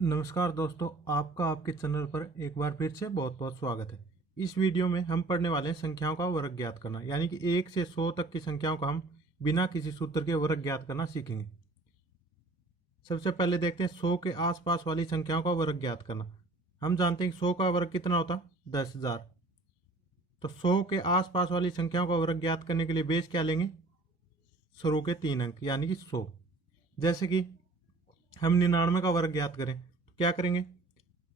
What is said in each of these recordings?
नमस्कार दोस्तों, आपका आपके चैनल पर एक बार फिर से बहुत बहुत स्वागत है। इस वीडियो में हम पढ़ने वाले हैं संख्याओं का वर्ग ज्ञात करना, यानी कि 1 से 100 तक की संख्याओं का हम बिना किसी सूत्र के वर्ग ज्ञात करना सीखेंगे। सबसे पहले देखते हैं 100 के आसपास वाली संख्याओं का वर्ग ज्ञात करना। हम जानते हैं कि 100 का वर्ग कितना होता है, 10,000। तो 100 के आसपास वाली संख्याओं का वर्ग ज्ञात करने के लिए बेस क्या लेंगे, शुरू के 3 अंक यानी कि 100। जैसे कि हम 99 का वर्ग ज्ञात करें तो क्या करेंगे,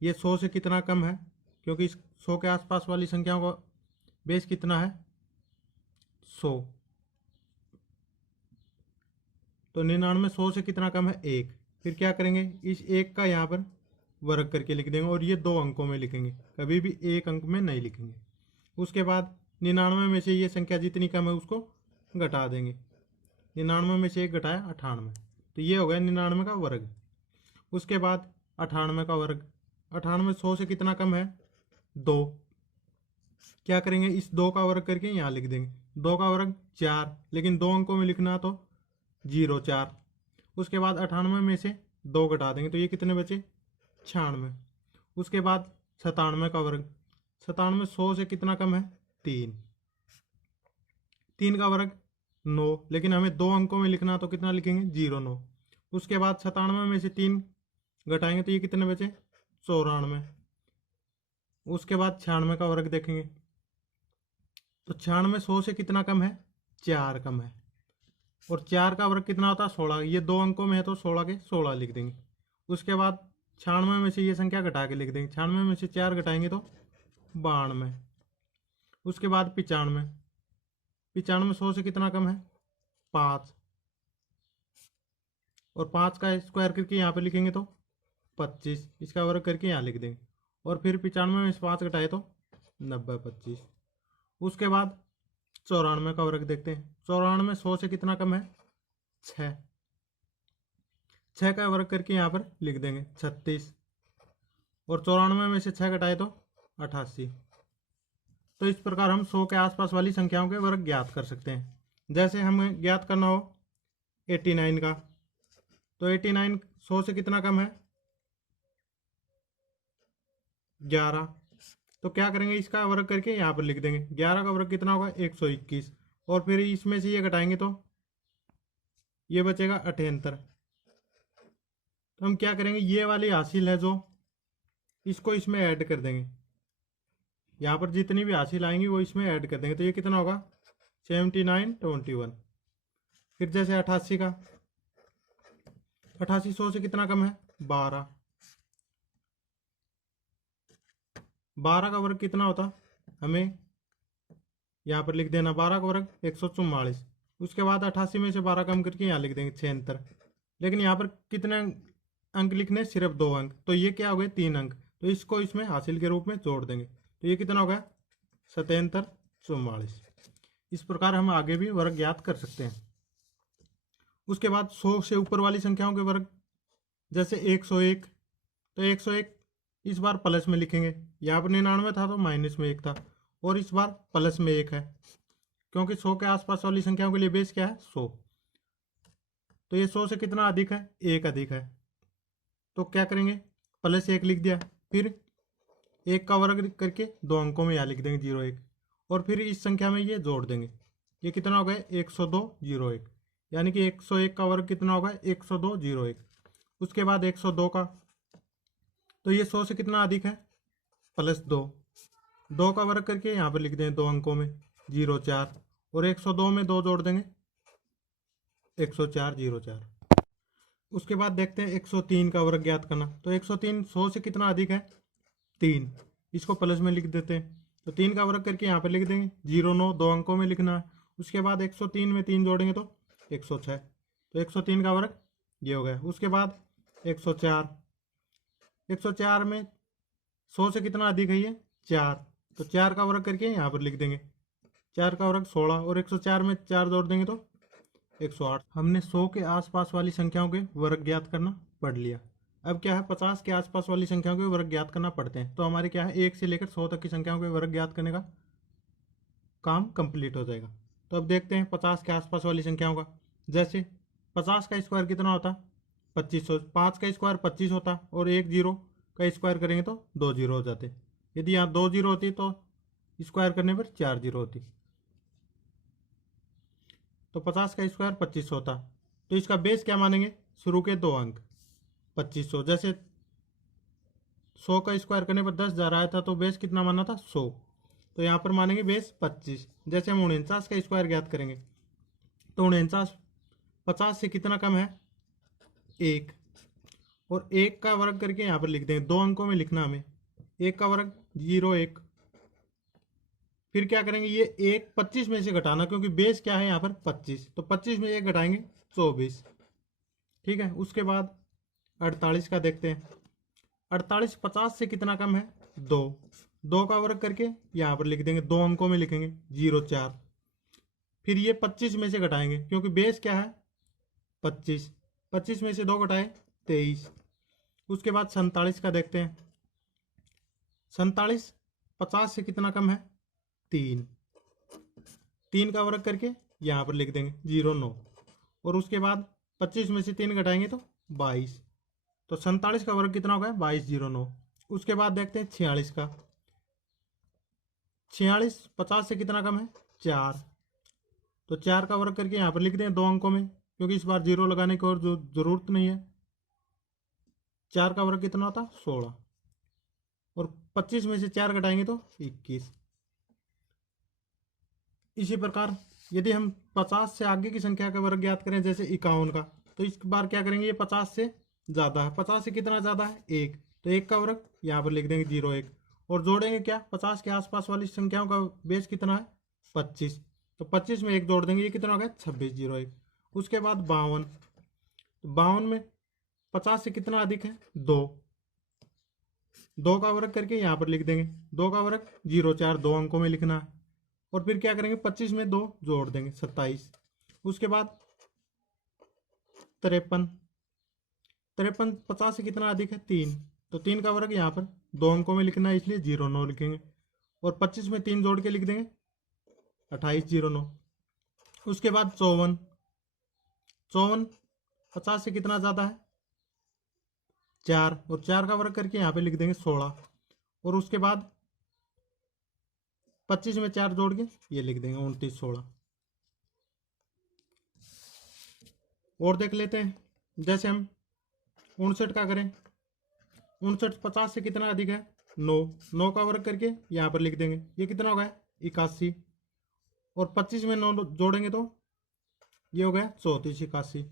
ये 100 से कितना कम है, क्योंकि इस 100 के आसपास वाली संख्याओं का बेस कितना है, 100। तो 99 100 से कितना कम है, 1। फिर क्या करेंगे, इस 1 का यहाँ पर वर्ग करके लिख देंगे और ये 2 अंकों में लिखेंगे, कभी भी 1 अंक में नहीं लिखेंगे। उसके बाद 99 में से ये संख्या जितनी कम है उसको घटा देंगे। 99 में से 1 घटाया 98, तो ये हो गया 99 का वर्ग। उसके बाद 98 का वर्ग, 98 100 से कितना कम है, 2। क्या करेंगे, इस 2 का वर्ग करके यहाँ लिख देंगे। 2 का वर्ग 4, लेकिन 2 अंकों में लिखना तो 0 4। उसके बाद 98 में से 2 घटा देंगे तो ये कितने बचे, 96। उसके बाद 97 का वर्ग, 97 100 से कितना कम है, 3। 3 का वर्ग 9, लेकिन हमें 2 अंकों में लिखना तो कितना लिखेंगे, 0 9। उसके बाद 97 में से 3 घटाएंगे तो ये कितने बचे, 94। उसके बाद 96 का वर्ग देखेंगे तो 96 100 से कितना कम है, 4 कम है। और 4 का वर्ग कितना होता है, 16। ये 2 अंकों में है तो 16 के 16 लिख देंगे। उसके बाद 96 में से ये संख्या घटा के लिख देंगे। 96 में से 4 घटाएंगे तो 92। उसके बाद 95, 95 100 से कितना कम है, 5। और 5 का स्क्वायर करके यहाँ पे लिखेंगे तो 25, इसका वर्ग करके यहाँ लिख देंगे। और फिर 95 में से 5 घटाए तो 90 25। उसके बाद 94 का वर्ग देखते हैं। 94 100 से कितना कम है, 6। 6 का वर्ग करके यहाँ पर लिख देंगे 36। और 94 में से 6 घटाए तो 88। तो इस प्रकार हम 100 के आसपास वाली संख्याओं के वर्ग ज्ञात कर सकते हैं। जैसे हमें ज्ञात करना हो 89 का, तो 89 100 से कितना कम है, 11। तो क्या करेंगे, इसका वर्ग करके यहाँ पर लिख देंगे। 11 का वर्ग कितना होगा, 121। और फिर इसमें से ये घटाएंगे तो ये बचेगा 78। तो हम क्या करेंगे, ये वाली हासिल है जो, इसको इसमें ऐड कर देंगे। यहाँ पर जितनी भी हासिल आएंगी वो इसमें ऐड कर देंगे तो ये कितना होगा, 79 21। फिर जैसे 88 का, 88 100 से कितना कम है, 12। 12 का वर्ग कितना होता, हमें यहाँ पर लिख देना 12 का वर्ग 144। उसके बाद 88 में से 12 कम करके यहाँ लिख देंगे 76। लेकिन यहाँ पर कितने अंक लिखने, सिर्फ 2 अंक, तो ये क्या हो गए, 3 अंक। तो इसको इसमें हासिल के रूप में जोड़ देंगे तो ये कितना हो गया, 77 44। इस प्रकार हम आगे भी वर्ग ज्ञात कर सकते हैं। उसके बाद 100 से ऊपर वाली संख्याओं के वर्ग, जैसे 101। तो 101 इस बार प्लस में लिखेंगे। यहाँ पर 99 था तो माइनस में 1 था, और इस बार प्लस में 1 है, क्योंकि 100 के आसपास वाली संख्याओं के लिए बेस क्या है, 100। तो ये 100 से कितना अधिक है, 1 अधिक है। तो क्या करेंगे, प्लस 1 लिख दिया। फिर 1 का वर्ग करके 2 अंकों में यहाँ लिख देंगे 01। और फिर इस संख्या में ये जोड़ देंगे, ये कितना हो गया, 102 01। यानी कि 101 का वर्ग कितना होगा, 102 01। उसके बाद 102 का, तो ये 100 से कितना अधिक है, +2। 2 का वर्ग करके यहाँ पर लिख दें 2 अंकों में 04। और 102 में 2 जोड़ देंगे, 104 04। उसके बाद देखते हैं 103 का वर्ग ज्ञात करना। तो 103 100 से कितना अधिक है, 3। इसको प्लस में लिख देते हैं तो 3 का वर्ग करके यहाँ पर लिख देंगे 09, 2 अंकों में लिखना है। उसके बाद 103 में 3 जोड़ेंगे तो 106। तो 103 का वर्ग ये हो गया। उसके बाद 104, 104 में 100 से कितना अधिक है, ये 4। तो 4 का वर्ग करके यहाँ पर लिख देंगे, 4 का वर्ग 16। और 104 में 4 जोड़ देंगे तो 108। हमने 100 के आसपास वाली संख्याओं के वर्ग ज्ञात करना पढ़ लिया। अब क्या है, 50 के आसपास वाली संख्याओं के वर्ग ज्ञात करना पड़ते हैं। तो हमारे क्या है, 1 से लेकर 100 तक की संख्याओं के वर्ग ज्ञात करने का काम कंप्लीट हो जाएगा। तो अब देखते हैं 50 के आसपास वाली संख्याओं का। जैसे 50 का स्क्वायर कितना होता, 2500, 5 का स्क्वायर 25 होता और 1 जीरो का स्क्वायर करेंगे तो 2 जीरो हो जाते। यदि यहाँ 2 जीरो होती तो स्क्वायर करने पर 4 जीरो होती। तो 50 का स्क्वायर 2500 होता। तो इसका बेस क्या मानेंगे, शुरू के 2 अंक 2500। जैसे 100 का स्क्वायर करने पर 10 जा रहा था तो बेस कितना माना था 100, तो यहाँ पर मानेंगे बेस 25। जैसे हम 49 का स्क्वायर ज्ञात करेंगे तो 49 50 से कितना कम है 1, और 1 का वर्ग करके यहाँ पर लिख देंगे, 2 अंकों में लिखना हमें। 1 का वर्ग 0 1, फिर क्या करेंगे ये 1 25 में से घटाना, क्योंकि बेस क्या है यहाँ पर 25, तो 25 में 1 घटाएंगे 24। ठीक है, उसके बाद 48 का देखते हैं। 48 50 से कितना कम है 2, 2 का वर्ग करके यहाँ पर लिख देंगे, 2 अंकों में लिखेंगे 0 4। फिर ये 25 में से घटाएंगे क्योंकि बेस क्या है 25, 25 में से 2 घटाए 23। उसके बाद 47 का देखते हैं। 47 50 से कितना कम है 3, 3 का वर्ग करके यहाँ पर लिख देंगे 0 9, और उसके बाद 25 में से 3 घटाएंगे तो 22। तो 47 का वर्ग कितना होगा 22 0 9। उसके बाद देखते हैं 46 का। 46 50 से कितना कम है 4, तो 4 का वर्ग करके यहाँ पर लिख दें 2 अंकों में, क्योंकि इस बार 0 लगाने की और जरूरत नहीं है। 4 का वर्ग कितना होता 16, और 25 में से 4 घटाएंगे तो 21। इसी प्रकार यदि हम 50 से आगे की संख्या का वर्ग ज्ञात करें, जैसे 51 का, तो इस बार क्या करेंगे, ये 50 से ज़्यादा है। 50 से कितना ज़्यादा है 1, तो 1 का वर्ग यहाँ पर लिख देंगे 0 1, और जोड़ेंगे क्या 50 के आसपास वाली संख्याओं का बेस कितना है 25, तो 25 में 1 जोड़ देंगे, ये कितना हो गया 26 0 1। उसके बाद 52, तो 52 में 50 से कितना अधिक है 2, 2 का वर्ग करके यहाँ पर लिख देंगे, 2 का वर्ग 0 4, 2 अंकों में लिखना है, और फिर क्या करेंगे 25 में 2 जोड़ देंगे 27। उसके बाद 53, 53 50 से कितना अधिक है 3, तो 3 का वर्ग यहाँ पर 2 अंकों में लिखना है, इसलिए 0 9 लिखेंगे, और 25 में 3 जोड़ के लिख देंगे 28 0 9। उसके बाद 54, 54 50 से कितना ज़्यादा है 4, और 4 का वर्ग करके यहाँ पे लिख देंगे 16, और उसके बाद 25 में 4 जोड़ के ये लिख देंगे 29 16। और देख लेते हैं, जैसे हम 59 का करें। 59 50 से कितना अधिक है 9, 9 का वर्ग करके यहाँ पर लिख देंगे, ये कितना हो गया 81, और 25 में 9 जोड़ेंगे तो ये हो गया 34 81।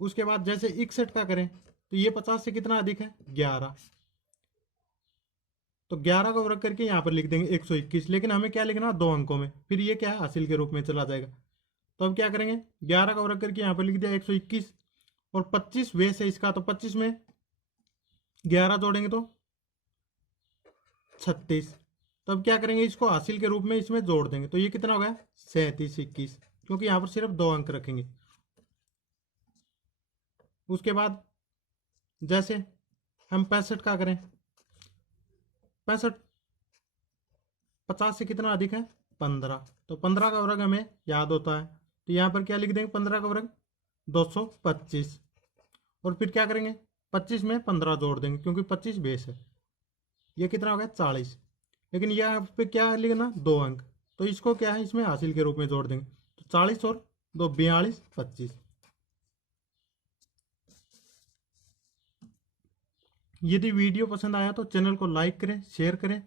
उसके बाद जैसे 61 का करें, तो ये 50 से कितना अधिक है 11, तो 11 का वर्ग करके यहाँ पर लिख देंगे 121, लेकिन हमें क्या लिखना 2 अंकों में, फिर ये क्या है हासिल के रूप में चला जाएगा। तो अब क्या करेंगे 11 का वर्ग करके यहाँ पर लिख दिया 121, और 25 बेस है इसका, तो 25 में 11 जोड़ेंगे तो 36। तो अब क्या करेंगे इसको हासिल के रूप में इसमें जोड़ देंगे, तो ये कितना हो गया 37 21, क्योंकि यहाँ पर सिर्फ 2 अंक रखेंगे। उसके बाद जैसे हम 65 का करें, 65 50 से कितना अधिक है 15, तो 15 का वर्ग हमें याद होता है, तो यहाँ पर क्या लिख देंगे 15 का वर्ग 225, और फिर क्या करेंगे 25 में 15 जोड़ देंगे, क्योंकि 25 बेस है, ये कितना हो गया 40। लेकिन यहाँ पे क्या लिखना 2 अंक, तो इसको क्या है इसमें हासिल के रूप में जोड़ देंगे, तो 40 और 2 42 25। यदि वीडियो पसंद आया तो चैनल को लाइक करें, शेयर करें,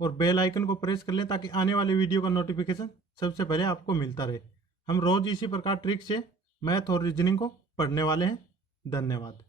और बेल आइकन को प्रेस कर लें, ताकि आने वाले वीडियो का नोटिफिकेशन सबसे पहले आपको मिलता रहे। हम रोज इसी प्रकार ट्रिक से मैथ और रीजनिंग को पढ़ने वाले हैं। धन्यवाद।